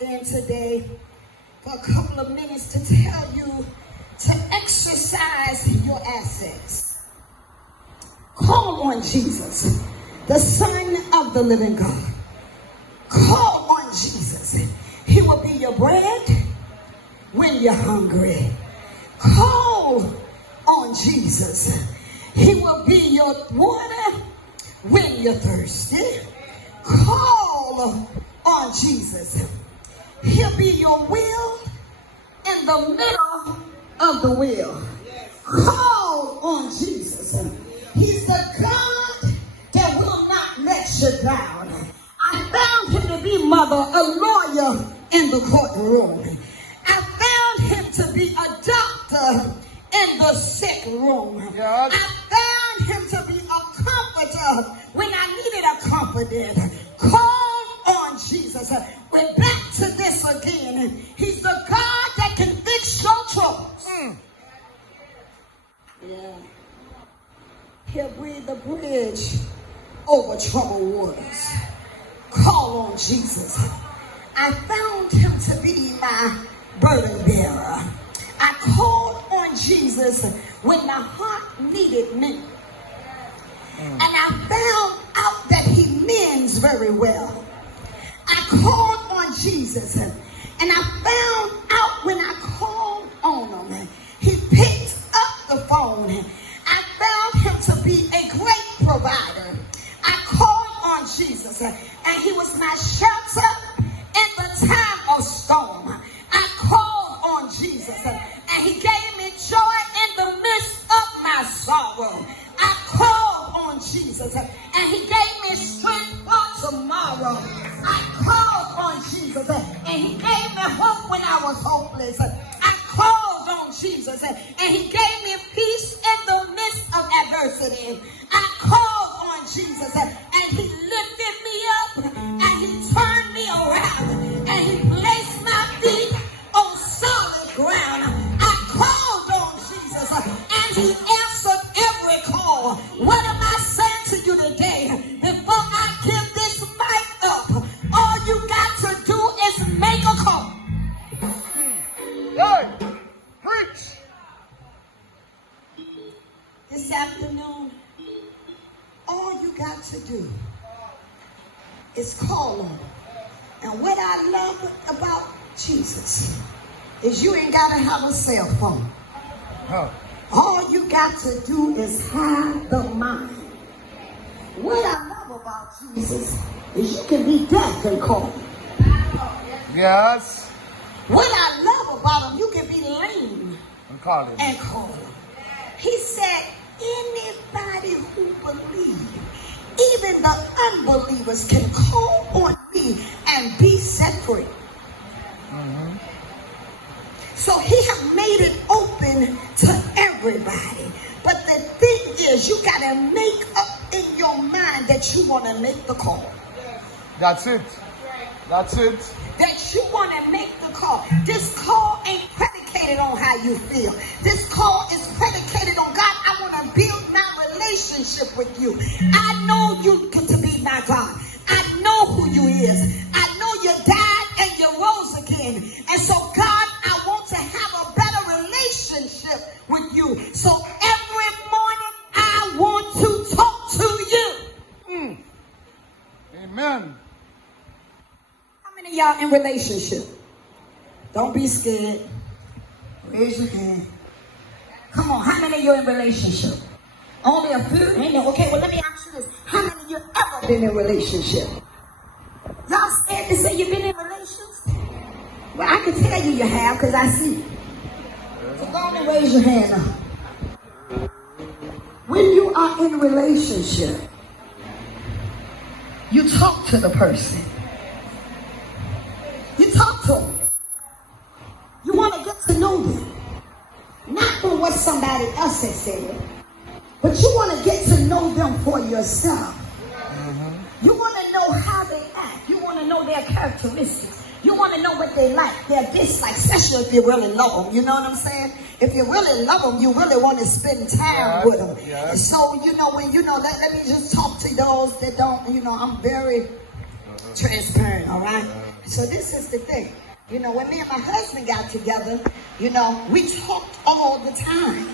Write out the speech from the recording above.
in today for a couple of minutes to tell you to exercise your assets. Call on Jesus, the Son of the living God. Call on Jesus. He will be your bread when you're hungry. Call on Jesus. He will be your water when you're thirsty. Call on Jesus. He'll be your will in the middle of the will. Call on Jesus. He's the God that will not let you down. I found him to be, mother, a lawyer in the courtroom. I found him to be a doctor in the sick room. Yes. I found him to be a comforter when I needed a comforted. Call on Jesus. We're back to this again. He's the God that can fix your troubles. Yeah. He'll be the bridge over troubled waters. Call on Jesus. I found him to be my burden bearer. I called on Jesus when my heart needed me. And I found out that he mends very well. I called on Jesus and I found out when I called on him, he picked up the phone. I found him to be a great provider. I called on Jesus and he was my shelter in the time of storm. I called on Jesus and he gave me joy in the midst of my sorrow. I called on Jesus and he gave me strength for tomorrow. I called on Jesus and he gave me hope when I was hopeless. I called on Jesus and he gave me peace in the midst of adversity. I called on Jesus and he lifted me up and he turned me around and he placed my feet on solid ground. I called on Jesus and he answered every call. What am I saying to you today? Before I give this mic up, all you got to do is make a call. Hey, preach. This afternoon, all you got to do is call on him. And what I love about Jesus is you ain't got to have a cell phone. Huh. All you got to do is have the mind. What I love about Jesus is you can be deaf and call him. Yes. What I love about him, you can be lame I'm calling. and call him. He said, anybody who believes, even the unbelievers, can call on me and be set free. So he have made it open to everybody. But the thing is, you got to make up in your mind that you want to make the call. That's it. That's it. That you want to make the call. This call ain't predicated on how you feel. This call is predicated on, God, I want to build my relationship with you. I know you to be my God. I know who you is. I know you died and you rose again. And so, God, I want to have a better relationship with you. So every morning I want to talk to you. Amen. How many of y'all in relationship? Don't be scared. Raise your hand. Come on, how many of you in relationship? Only a few? Ain't no. Okay, well let me ask you this. How many of you ever been in a relationship? Y'all scared to say you've been in relations? Well, I can tell you have because I see. So go on and raise your hand up. When you are in a relationship, you talk to the person. You talk to them. You want to get to know them. Not for what somebody else has said, but you want to get to know them for yourself. You want to know how they act. You want to know their characteristics. You want to know what they like, their dislikes, especially if you really love them. You know what I'm saying? If you really love them, you really want to spend time with them. Yes. So, when let me just talk to those that don't, I'm very Transparent, all right? So this is the thing. You know, when me and my husband got together, you know, we talked all the time.